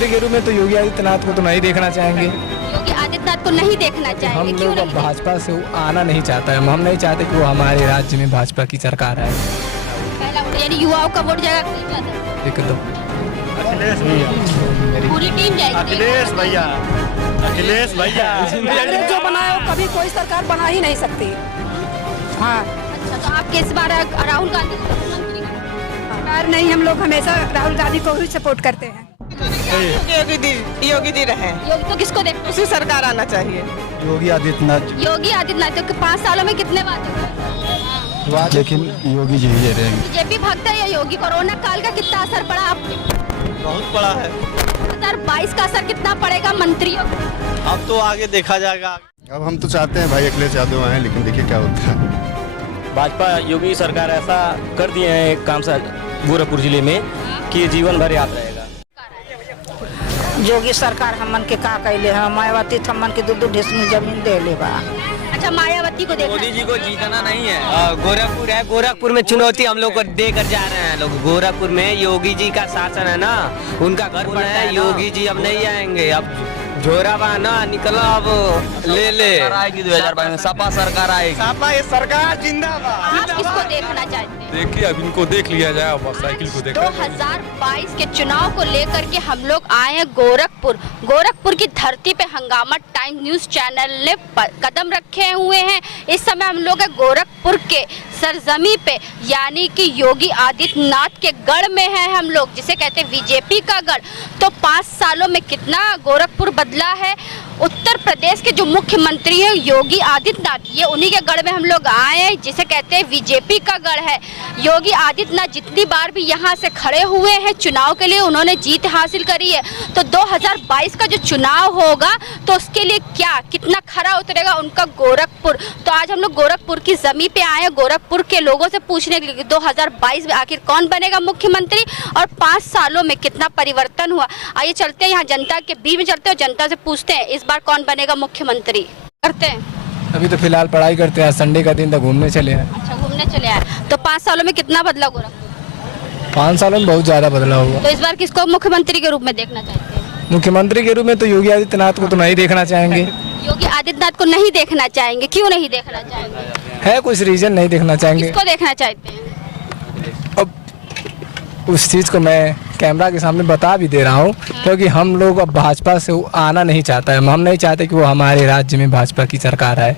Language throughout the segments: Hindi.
मुख्यमंत्री के रूप में तो योगी आदित्यनाथ को तो नहीं देखना चाहेंगे। योगी आदित्यनाथ को नहीं देखना चाहेंगे, हम क्यों लोग नहीं? भाजपा से वो आना नहीं चाहता है, हम नहीं चाहते कि वो हमारे राज्य में भाजपा की सरकार है। पहला वोट यानी युवाओं का वोट जाएगा अखिलेश यादव, एकदम पूरी टीम जाएगी। अखिलेश भैया, अखिलेश भैया कांग्रेस जो बनाया वो कभी कोई सरकार बना ही नहीं सकती। हाँ, अच्छा, तो आप किस बार राहुल गांधी को मुख्यमंत्री सरकार नहीं, हम लोग हमेशा राहुल गांधी को ही सपोर्ट करते हैं। योगी जी रहे, योगी तो किसको देखते उसी सरकार आना चाहिए। योगी आदित्यनाथ, हैं? योगी आदित्यनाथ तो 5 सालों में कितने वादे हुए? लेकिन योगी जी ही रहेंगे। बीजेपी भक्त है या योगी? कोरोना काल का कितना असर पड़ा आप पे? बहुत बड़ा है। 2022 का असर कितना पड़ेगा मंत्रियों को? अब तो आगे देखा जाएगा। अब हम तो चाहते हैं भाई अखिलेश यादव आए, लेकिन देखिए क्या होता है। भाजपा योगी सरकार ऐसा कर दिए हैं एक काम गोरखपुर जिले में कि जीवन भर याद रहेगा। योगी सरकार हमन के का कैले है, मायावती हमन के 2-2 ढेसनी जमीन दे ले बा। अच्छा, मायावती को देखना मोदी जी को जीतना नहीं है। गोरखपुर है, गोरखपुर में चुनौती हम लोग को देकर जा रहे हैं लोग। गोरखपुर में योगी जी का शासन है ना, उनका घर पड़ा है। योगी जी अब नहीं आएंगे, अब झोरावा ना निकलो, अब ले आएगी 2022 में सपा सरकार आएगी। सपा ये सरकार जिंदाबाद। आप किसको देखना चाहते हैं? देखिए अब इनको देख लिया जाए, अब साइकिल को देख 2022 के चुनाव को लेकर के हम लोग आए हैं गोरखपुर की धरती पे हंगामा टाइम न्यूज चैनल ने कदम रखे हुए हैं। इस समय हम लोग गोरखपुर के सरजमी पे यानी कि योगी आदित्यनाथ के गढ़ में हैं हम लोग, जिसे कहते हैं बीजेपी का गढ़। तो 5 सालों में कितना गोरखपुर बदला है। उत्तर प्रदेश के जो मुख्यमंत्री हैं योगी आदित्यनाथ, ये उन्हीं के गढ़ में हम लोग आए हैं, जिसे कहते हैं बीजेपी का गढ़ है। योगी आदित्यनाथ जितनी बार भी यहाँ से खड़े हुए हैं चुनाव के लिए, उन्होंने जीत हासिल करी है। तो 2022 का जो चुनाव होगा तो उसके लिए कितना खरा उतरेगा उनका गोरखपुर। तो आज हम लोग गोरखपुर की जमीन पे आए हैं, गोरखपुर के लोगों से पूछने के लिए 2022 में आखिर कौन बनेगा मुख्यमंत्री और 5 सालों में कितना परिवर्तन हुआ। आइए चलते हैं यहाँ जनता के बीच में, चलते हैं जनता से पूछते हैं इस बार कौन बनेगा मुख्यमंत्री। करते हैं अभी तो फिलहाल पढ़ाई करते हैं, संडे का दिन तक घूमने चले हैं। अच्छा, घूमने चले आए। तो 5 सालों में कितना बदला गोरखपुर? 5 सालों में बहुत ज्यादा बदला हुआ। तो इस बार किसको मुख्यमंत्री के रूप में देखना चाहते हैं? मुख्यमंत्री के रूप में तो योगी आदित्यनाथ को तो नहीं देखना चाहेंगे। योगी आदित्यनाथ को नहीं देखना चाहेंगे, क्यों नहीं देखना चाहेंगे? है कुछ रीजन नहीं देखना चाहेंगे। किसको देखना चाहते हैं? अब उस चीज़ को मैं कैमरा के सामने बता भी दे रहा हूँ, क्योंकि हम लोग अब भाजपा से वो आना नहीं चाहता है, हम नहीं चाहते कि वो हमारे राज्य में भाजपा की सरकार आए।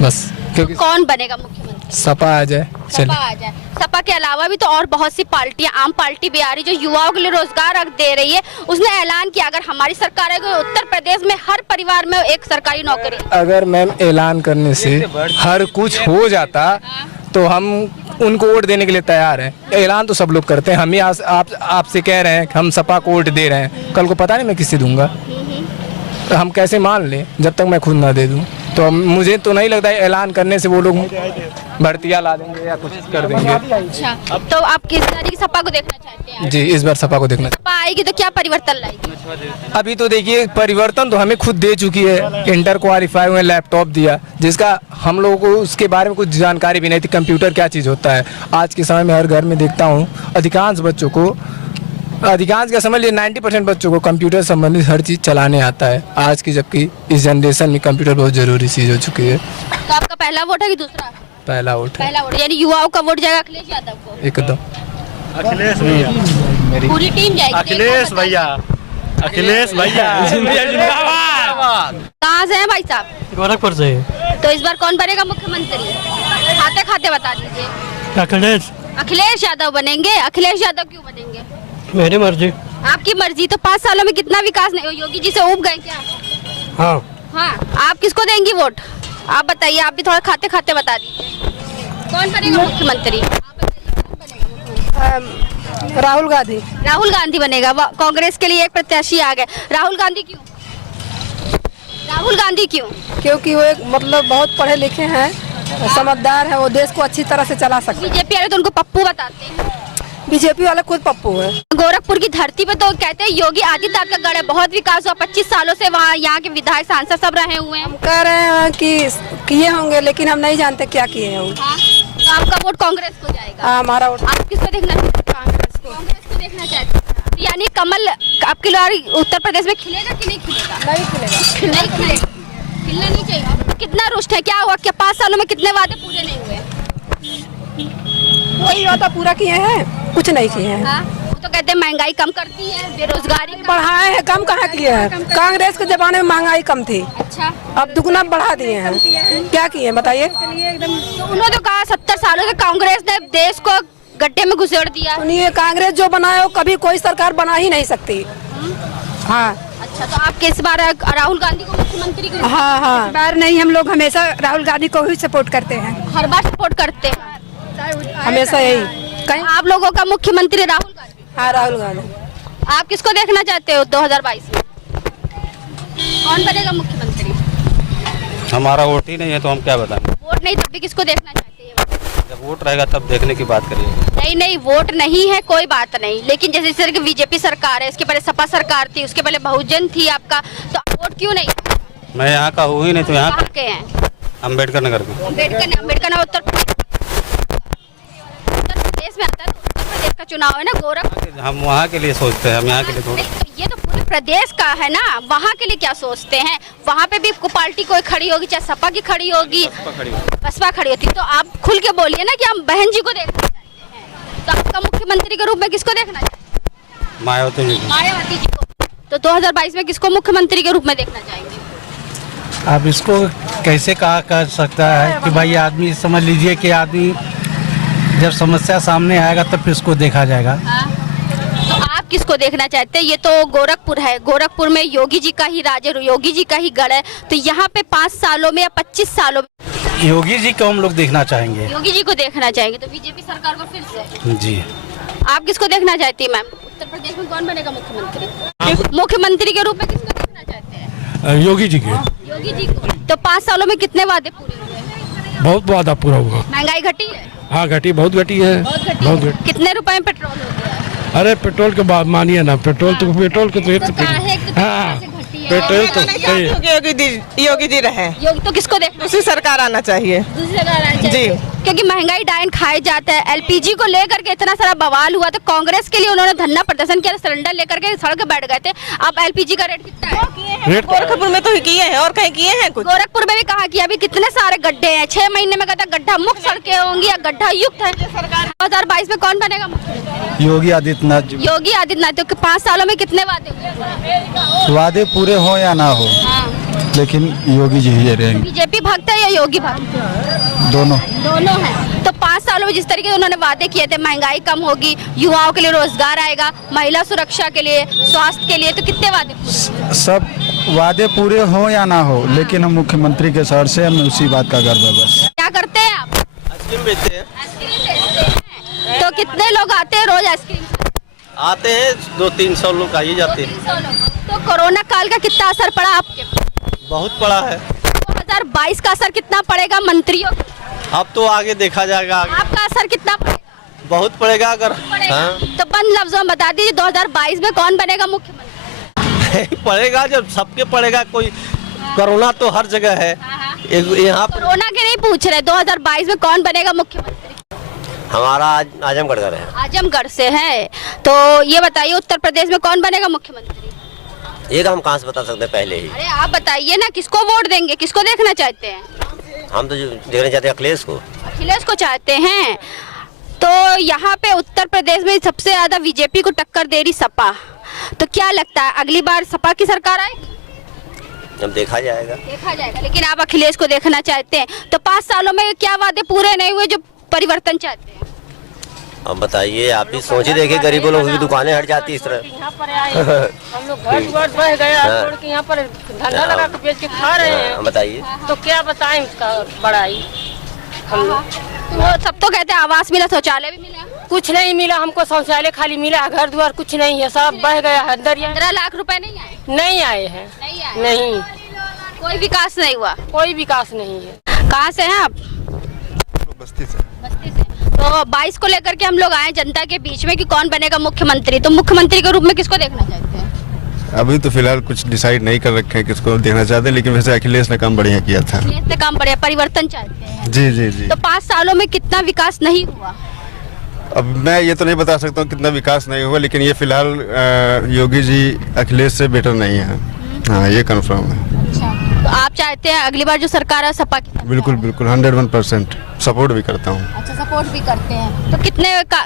बस क्योंकि कौन बनेगा मुख्यमंत्री? सपा आ जाए। सपा आ जाए। सपा के अलावा भी तो और बहुत सी पार्टियां, आम पार्टी भी आ रही जो युवाओं के लिए रोजगार दे रही है। उसने ऐलान किया अगर हमारी सरकार आएगी उत्तर प्रदेश में हर परिवार में एक सरकारी नौकरी। अगर मैम ऐलान करने से हर कुछ हो जाता तो हम उनको वोट देने के लिए तैयार हैं। ऐलान तो सब लोग करते हैं, हम ही आपसे कह रहे हैं कि हम सपा को वोट दे रहे हैं, कल को पता नहीं मैं किससे दूंगा, तो हम कैसे मान लें जब तक मैं खुद ना दे दूं। तो मुझे तो नहीं लगता है ऐलान करने से वो लोग भर्तियां ला देंगे या कुछ कर देंगे। अच्छा, तो आप किस तरह की सपा को देखना चाहते हैं? जी, इस बार सपा को देखना। सपा आएगी तो क्या परिवर्तन लाएगी? अभी तो देखिए परिवर्तन तो हमें खुद दे चुकी है, इंटर क्वालिफाई हुए, लैपटॉप दिया, जिसका हम लोगों को उसके बारे में कुछ जानकारी भी नहीं थी। कंप्यूटर क्या चीज़ होता है आज के समय में हर घर में देखता हूँ, अधिकांश क्या समझ लिए 90% बच्चों को कंप्यूटर संबंधित हर चीज़ चलाने आता है आज की, जबकि इस जनरेशन में कंप्यूटर बहुत ज़रूरी चीज़ हो चुकी है। तो आपका पहला वोट है कि दूसरा? पहला वोट है। पहला वोट यानी युवाओं का वोट जाएगा अखिलेश यादव को? एकदम अखिलेश भैया, पूरी टीम जाएगी। अखिलेश भैया, अखिलेश भैया कहाँ से हैं भाई साहब? गोरखपुर से। तो इस बार कौन बनेगा मुख्यमंत्री? खाते खाते बता दीजिए। अखिलेश यादव बनेंगे। अखिलेश यादव क्यों बनेंगे? मेरी मर्जी। आपकी मर्जी। तो 5 सालों में कितना विकास नहीं? योगी जी से ऊब गए क्या? हाँ, आप किसको देंगी वोट? आप बताइए, आप भी थोड़ा खाते खाते बता दीजिए कौन बनेगा मुख्यमंत्री? राहुल गांधी। राहुल गांधी बनेगा। कांग्रेस के लिए एक प्रत्याशी आ गए। राहुल गांधी क्यों? राहुल गांधी क्यों? क्योंकि वो एक मतलब बहुत पढ़े लिखे हैं, समझदार है, वो देश को अच्छी तरह से चला सकते हैं। बीजेपी वाले तो उनको पप्पू बताते हैं। बीजेपी वाले खुद पप्पू है। गोरखपुर की धरती पे तो कहते हैं योगी आदित्यनाथ का गढ़ है, बहुत विकास हुआ। 25 सालों से वहाँ यहाँ के विधायक सांसद सब रहे हुए हैं। हम कह रहे हैं कि किए होंगे, लेकिन हम नहीं जानते क्या किए हैं। हाँ, तो आपका वोट कांग्रेस को जाएगा? हमारा वोट आप किसको देखना चाहते हैं? कांग्रेस को देखना चाहते हैं। ये यानी कमल आपके लिए उत्तर प्रदेश में खिलेगा कि नहीं खिलेगा? नहीं खिलेगा। नहीं खिलेगा, खिलना नहीं चाहिए। कितना रुष्ट है, क्या हुआ, क्या 5 सालों में कितने वादे पूरे नहीं हुए? कोई वादा पूरा किए हैं, कुछ नहीं किए हैं। हाँ? वो तो कहते हैं महंगाई कम करती है, बेरोजगारी कम। बढ़ाए हैं, कम कहाँ किए हैं? कांग्रेस के जमाने में महंगाई कम थी, अच्छा, अब दुगुना बढ़ा दिए हैं। क्या किए हैं बताइए? तो उन्होंने तो कहा 70 सालों से कांग्रेस ने देश को गड्ढे में घुसेड़ दिया। सुनिए, कांग्रेस जो बनाए वो कभी कोई सरकार बना ही नहीं सकती। हाँ अच्छा, तो आप किस बार राहुल गांधी को मुख्यमंत्री के रूप में? हाँ हाँ, बार नहीं, हम लोग हमेशा राहुल गांधी को ही सपोर्ट करते हैं। हर बार सपोर्ट करते हैं, हमेशा यही। कहीं आप लोगों का मुख्यमंत्री राहुल गांधी। हाँ, राहुल गांधी। आप किसको देखना चाहते हो 2022 में? कौन बनेगा मुख्यमंत्री? हमारा वोट ही नहीं है तो हम क्या बताएं। वोट नहीं, तब भी किसको देखना चाहते हैं? जब वोट रहेगा तब देखने की बात करिएगा। नहीं नहीं, वोट नहीं है कोई बात नहीं, लेकिन जैसे इस तरह की बीजेपी सरकार है, इसके पहले सपा सरकार थी, उसके पहले बहुजन थी आपका, तो वोट क्यों नहीं? मैं यहाँ का हूँ ही नहीं तो यहाँ कहाँ के हैं? अम्बेडकर नगर में। अम्बेडकर उत्तर प्रदेश में आता है, तो उत्तर प्रदेश का चुनाव है ना, गोरखपुर। हम वहाँ के लिए सोचते हैं, हम यहाँ के लिए थोड़ा। नहीं, तो ये तो पूरे प्रदेश का है ना, वहाँ के लिए क्या सोचते हैं? वहाँ पे भी पार्टी कोई खड़ी होगी, चाहे सपा की खड़ी होगी, बसपा खड़ी होती, तो आप खुल के बोलिए ना कि हम बहन जी को देखना चाहते हैं। तो आपका मुख्यमंत्री के रूप में किसको देखना चाहते हैं? मायावती जी। मायावती जी को। तो 2022 में किसको मुख्यमंत्री के रूप में देखना चाहेंगे? अब इसको कैसे कहा कर सकता है कि भाई आदमी, समझ लीजिए कि आदमी जब समस्या सामने आएगा तब इसको देखा जाएगा। तो आप किसको देखना चाहते हैं? ये तो गोरखपुर है, गोरखपुर में योगी जी का ही राज है, योगी जी का ही गढ़ है, तो यहाँ पे 5 सालों में या 25 सालों में योगी जी को हम लोग देखना चाहेंगे। योगी जी को देखना चाहेंगे, तो बीजेपी सरकार को फिर से। जी, आप किसको देखना चाहती है मैम? उत्तर प्रदेश में कौन बनेगा मुख्यमंत्री? मुख्यमंत्री के रूप में किसको देखना चाहते हैं? योगी जी के। योगी जी को। तो 5 सालों में कितने वादे पूरे हुए? बहुत वादा पूरा हुआ। महंगाई घटी है? हाँ, घटी, बहुत घटी है। बहुत घटी। कितने रुपए में पेट्रोल हो गया है? अरे पेट्रोल के बाद मानिए ना, पेट्रोल तो पेट्रोल के तो हाँ, पेट्रोल तो योगी जी रहे। योगी तो किसको देख? दूसरी सरकार आना चाहिए। दूसरी सरकार आनी चाहिए। क्योंकि महंगाई डायन खाए जाता है, एलपीजी को लेकर के इतना सारा बवाल हुआ, तो कांग्रेस के लिए उन्होंने धरना प्रदर्शन किया, सिलेंडर लेकर के सड़क बैठ गए थे। अब एलपीजी का रेट कितना है? गोरखपुर में तो किए हैं, और कहीं किए हैं कुछ? गोरखपुर में भी कहा कि अभी कितने सारे गड्ढे हैं, 6 महीने में कहता गड्ढा मुक्त सड़कें होंगी या गड्ढा युक्त है। 2022 में कौन बनेगा मुख्यमंत्री? योगी आदित्यनाथ जी। योगी आदित्यनाथ। तो 5 सालों में कितने वादे हुए? वादे पूरे हो या ना हो, लेकिन योगी जी ही रहेंगे। बीजेपी भक्त है या योगी भक्त? दोनों हैं। तो 5 सालों में जिस तरीके से उन्होंने वादे किए थे, महंगाई कम होगी, युवाओं के लिए रोजगार आएगा, महिला सुरक्षा के लिए, स्वास्थ्य के लिए, तो कितने वादे पूरे? सब वादे पूरे हो या ना हो, लेकिन हम मुख्यमंत्री के शहर से हमें उसी बात का गर्व है बस। क्या करते हैं आप? आइसक्रीम बेचते हैं। आइसक्रीम बेचते हैं। तो कितने लोग आते हैं रोज आइसक्रीम? आते हैं 200-300 लोग आ ही जाते हैं। 200 लोग। तो कोरोना काल का कितना असर पड़ा आपके? बहुत पड़ा है। 2022 का असर कितना पड़ेगा मंत्रियों? अब तो आगे देखा जाएगा। आपका असर कितना पड़ेगा? बहुत पड़ेगा अगर। हाँ। तो बंद लफ्जों में बता दीजिए 2022 में कौन बनेगा मुख्यमंत्री? पड़ेगा, जब सबके पड़ेगा। कोई कोरोना तो हर जगह है, यहाँ कोरोना के नहीं पूछ रहे, 2022 में कौन बनेगा मुख्यमंत्री? हमारा आजमगढ़ का है। आजमगढ़ से है, तो ये बताइए उत्तर प्रदेश में कौन बनेगा मुख्यमंत्री? ये हम कहाँ से बता सकते हैं पहले ही। अरे आप बताइए ना, किसको वोट देंगे, किसको देखना चाहते हैं? हम तो देखना चाहते हैं अखिलेश को। अखिलेश को चाहते हैं। तो यहाँ पे उत्तर प्रदेश में सबसे ज्यादा बीजेपी को टक्कर दे रही सपा, तो क्या लगता है अगली बार सपा की सरकार आएगी? अब देखा जाएगा। देखा जाएगा, लेकिन आप अखिलेश को देखना चाहते हैं। तो 5 सालों में क्या वादे पूरे नहीं हुए जो परिवर्तन चाहते हैं? अब बताइए, आप ही सोचिए, देखिए गरीबों लोगों की दुकानें हट जाती इस तरह। हम लोग घर बह गया, छोड़ के यहाँ पर धंधा लगा के बेच के खा रहे हैं। बताइए, तो क्या बताएं उसका बड़ाई हम लोग। वो सब तो कहते हैं आवास मिला, शौचालय भी मिला, कुछ नहीं मिला हमको, शौचालय खाली मिला, घर द्वार कुछ नहीं है, सब बह गया है अंदर। 15 लाख रुपए नहीं आए? नहीं आए हैं, नहीं, कोई विकास नहीं हुआ, कोई विकास नहीं है। कहाँ से हैं आप? बस्ती से। बस्ती से। तो 22 को लेकर के हम लोग आए जनता के बीच में कि कौन बनेगा मुख्यमंत्री, तो मुख्यमंत्री के रूप में किसको देखना चाहते हैं? अभी तो फिलहाल कुछ डिसाइड नहीं कर रखे हैं किसको देखना चाहते हैं, लेकिन वैसे अखिलेश ने काम बढ़िया किया था। अखिलेश ने काम बढ़िया, परिवर्तन चाहते हैं। जी जी जी। तो 5 सालों में कितना विकास नहीं हुआ? अब मैं ये तो नहीं बता सकता हूँ कितना विकास नहीं हुआ, लेकिन ये फिलहाल योगी जी अखिलेश से बेटर नहीं है। हाँ, ये कंफर्म है। तो आप चाहते हैं अगली बार जो सरकार है सपा की? बिल्कुल बिल्कुल 101% सपोर्ट भी करता हूँ। अच्छा, सपोर्ट भी करते हैं। तो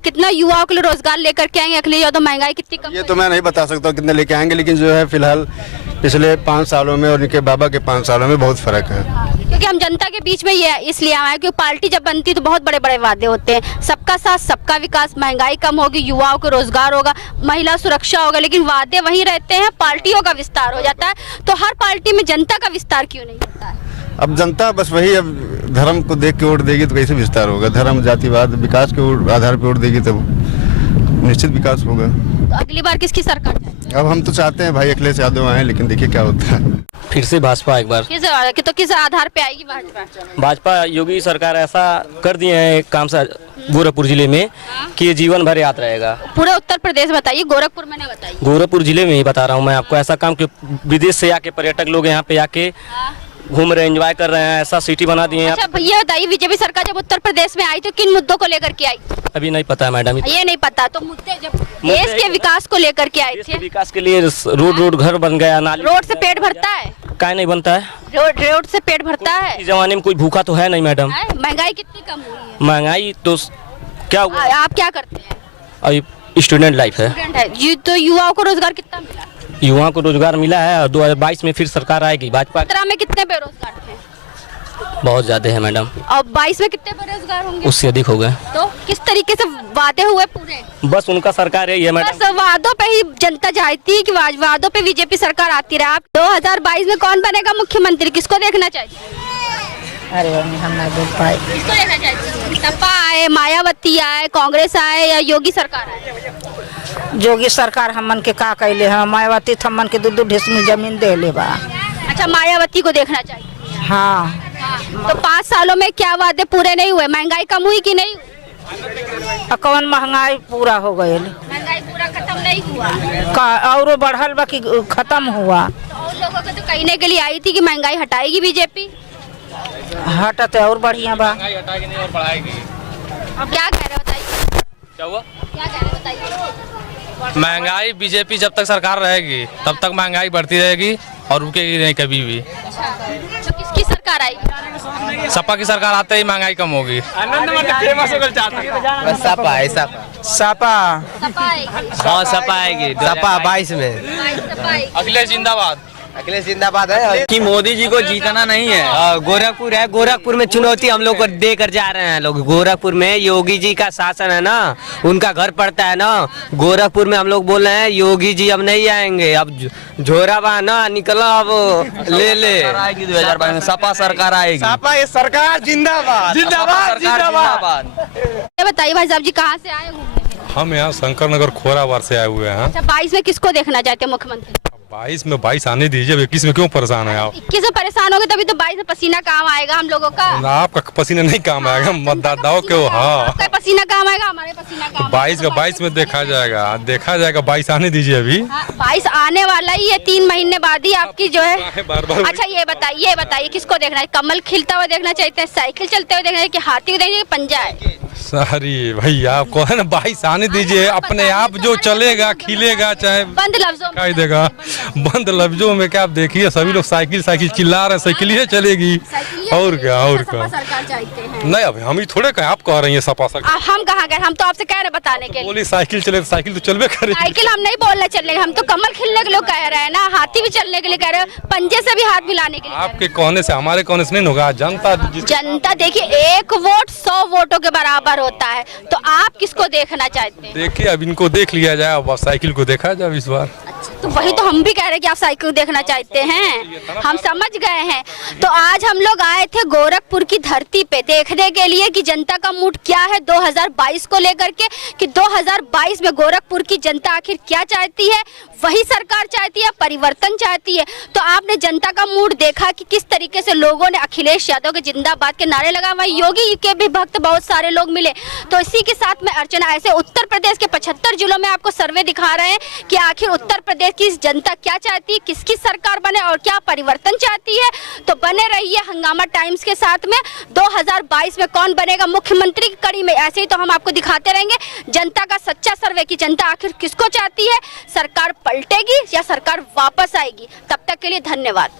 कितना युवाओं के लिए रोजगार लेकर के आएंगे अखिलेश यादव? महंगाई कितनी कम? ये तो मैं नहीं बता सकता हूँ कितने लेके आएंगे, लेकिन जो है फिलहाल पिछले 5 सालों में और इनके बाबा के 5 सालों में बहुत फर्क है। क्योंकि हम जनता के बीच में ये इसलिए आए हैं क्योंकि पार्टी जब बनती है तो बहुत बड़े बड़े वादे होते हैं, सबका साथ सबका विकास, महंगाई कम होगी, युवाओं को रोजगार होगा, महिला सुरक्षा होगा, लेकिन वादे वही रहते हैं, पार्टियों का विस्तार हो जाता है। तो हर पार्टी में जनता का विस्तार क्यों नहीं होता है? अब जनता बस वही, अब धर्म को देख के वोट देगी तो कैसे विस्तार होगा? धर्म जातिवाद विकास के आधार पर वोट देगी तब निश्चित विकास होगा। तो अगली बार किसकी सरकार चाहिए? अब हम तो चाहते हैं भाई अखिलेश यादव आए, लेकिन देखिए क्या होता है। फिर से भाजपा एक बार। किस आधार पे आएगी भाजपा? भाजपा योगी सरकार ऐसा कर दिए हैं काम सा गोरखपुर जिले में कि ये जीवन भर याद रहेगा। पूरे उत्तर प्रदेश बताइए, गोरखपुर में नहीं बताइए। गोरखपुर जिले में ही बता रहा हूँ मैं आपको। ऐसा काम कि विदेश से आके पर्यटक लोग यहाँ पे आके घूम रहे, एंजॉय कर रहे हैं, ऐसा सिटी बना दिए हैं। अच्छा भैया बताइए, बीजेपी सरकार जब उत्तर प्रदेश में आई तो किन मुद्दों को लेकर के आई? अभी नहीं पता है मैडम। ये नहीं पता तो मुद्दे जब देश के विकास को लेकर के आए थे। विकास के लिए रोड घर बन गया, नाली। रोड से पेट भरता है? क्या नहीं बनता है? रोड से पेट भरता है? इस जमाने में कोई भूखा तो है नहीं मैडम। महंगाई कितनी कम हुई है? महंगाई तो क्या हुआ? आप क्या करते हैं? अभी स्टूडेंट लाइफ है। तो युवाओं को रोजगार कितना मिला? युवाओं को रोजगार मिला है और 2022 में फिर सरकार आएगी भाजपा। 17 में कितने बेरोजगार थे? बहुत ज्यादा है मैडम। और 22 में कितने बेरोजगार होंगे? उससे अधिक हो गए। तो किस तरीके से वादे हुए पूरे? बस उनका सरकार है मैडम। बस वादों पे ही जनता चाहती है कि वादों पे बीजेपी सरकार आती रहे। आप 2022 में कौन बनेगा मुख्यमंत्री, किसको देखना चाहिए? अरे हम नहीं बोल पाए। किसको देखना चाहिए? सपा आए, मायावती आए, कांग्रेस आए या योगी सरकार आए? योगी सरकार हमन के का कैले है, मायावती थमन के 2-2 ढेसमी जमीन दे ले बा। अच्छा, मायावती को देखना चाहिए। हाँ। तो 5 सालों में क्या वादे पूरे नहीं हुए? महंगाई कम हुई कि नहीं? कौन महंगाई पूरा हो गए? महंगाई पूरा खत्म नहीं हुआ का और बढ़ल बा कि खत्म हुआ? और लोगों को तो कहने के लिए आई थी कि महंगाई हटाएगी बीजेपी। हटते और बढ़िया बा। हटाएगी नहीं और बढ़ाएगी। अब क्या कह रहे हो बताइए? क्या हुआ? क्या कह रहे हो बताइए? महंगाई बीजेपी जब तक सरकार रहेगी तब तक महंगाई बढ़ती रहेगी और रुकेगी नहीं कभी भी। तो किसकी सरकार आएगी? सपा की सरकार आते ही महंगाई कम होगी। सपा है, सपा हाँ सपा आएगी। सपा 22 में। अखिलेश जिंदाबाद। अखिलेश जिंदाबाद है कि मोदी जी को जीतना नहीं है। गोरखपुर है, गोरखपुर में चुनौती हम लोग को देकर जा रहे हैं लोग। गोरखपुर में योगी जी का शासन है ना, उनका घर पड़ता है ना। गोरखपुर में हम लोग बोल रहे हैं योगी जी अब नहीं आएंगे, अब झोराबा ना निकलो, अब ले 2022 में सपा सरकार आएगी। सपा ये सरकार जिंदाबाद जिंदाबाद जिंदाबाद। ये बताइए भाई साहब जी, कहाँ से आए घूमने? हम यहाँ शंकर नगर खोराबार से आए हुए हैं। अच्छा, 22 में किसको देखना चाहते हैं मुख्यमंत्री? 22 में 22 आने दीजिए, 21 में क्यों परेशान है आप? 21 में परेशान होगे तभी तो 22 में पसीना काम आएगा हम लोगों का। आपका पसीना नहीं काम आएगा, मतदाताओं के। हाँ, आपका पसीना काम आएगा, हमारे पसीना काम। 22 का 22 में देखा जाएगा 22 आने दीजिए अभी। 22 आने वाला ही है, 3 महीने बाद ही आपकी जो है। बार-बार। अच्छा ये बताइए किसको देखना है? कमल खिलता हुआ देखना चाहिए, साइकिल चलते हुए देखना चाहिए, कि हाथी को देखना, पंजा है? सॉरी भैया, आपको है ना 22 आने दीजिए, अपने आप जो चलेगा खिलेगा, चाहे बंद लफ्जों दिखाई देगा। बंद लफ्जों में क्या, आप देखिए सभी लोग साइकिल चिल्ला रहे हैं, साइकिल ही चलेगी और क्या। सरकार चाहते हैं? नहीं, अभी हम ही थोड़े कहें, आप कह रही हैं सपा सरकार। हम कहाँ गए? हम तो आपसे कह रहे बताने के लिए। बोली साइकिल चले, साइकिल तो चलबे करे। साइकिल हम नहीं बोल रहे चलने के, हम तो कमल खिलने के लिए कह रहे हैं ना, हाथी भी चलने के लिए कह रहे हैं, पंजे से भी हाथ मिलाने के लिए। आपके कहने से हमारे कहने से नहीं होगा। जनता देखिए, 1 वोट 100 वोटों के बराबर होता है। तो आप किसको देखना चाहते हैं? देखिए, अब इनको देख लिया जाए, अब साइकिल को देखा जाए इस बार। तो वही तो हम भी कह रहे हैं कि आप साइकिल देखना चाहते हैं, हम समझ गए हैं। तो आज हम लोग आए थे गोरखपुर की धरती पे देखने के लिए कि जनता का मूड क्या है 2022 को लेकर के, कि 2022 में गोरखपुर की जनता आखिर क्या चाहती है। वही सरकार चाहती है, परिवर्तन चाहती है। तो आपने जनता का मूड देखा कि किस तरीके से लोगों ने अखिलेश यादव के जिंदाबाद के नारे लगाए। वहीं योगी के भी भक्त बहुत सारे लोग मिले। तो इसी के साथ में अर्चना, ऐसे उत्तर प्रदेश के 75 जिलों में आपको सर्वे दिखा रहे हैं कि आखिर उत्तर प्रदेश देश की जनता क्या चाहती है, किसकी सरकार बने और क्या परिवर्तन चाहती है। तो बने रहिए हंगामा टाइम्स के साथ में। 2022 में कौन बनेगा मुख्यमंत्री की कड़ी में ऐसे ही तो हम आपको दिखाते रहेंगे जनता का सच्चा सर्वे की जनता आखिर किसको चाहती है, सरकार पलटेगी या सरकार वापस आएगी। तब तक के लिए धन्यवाद।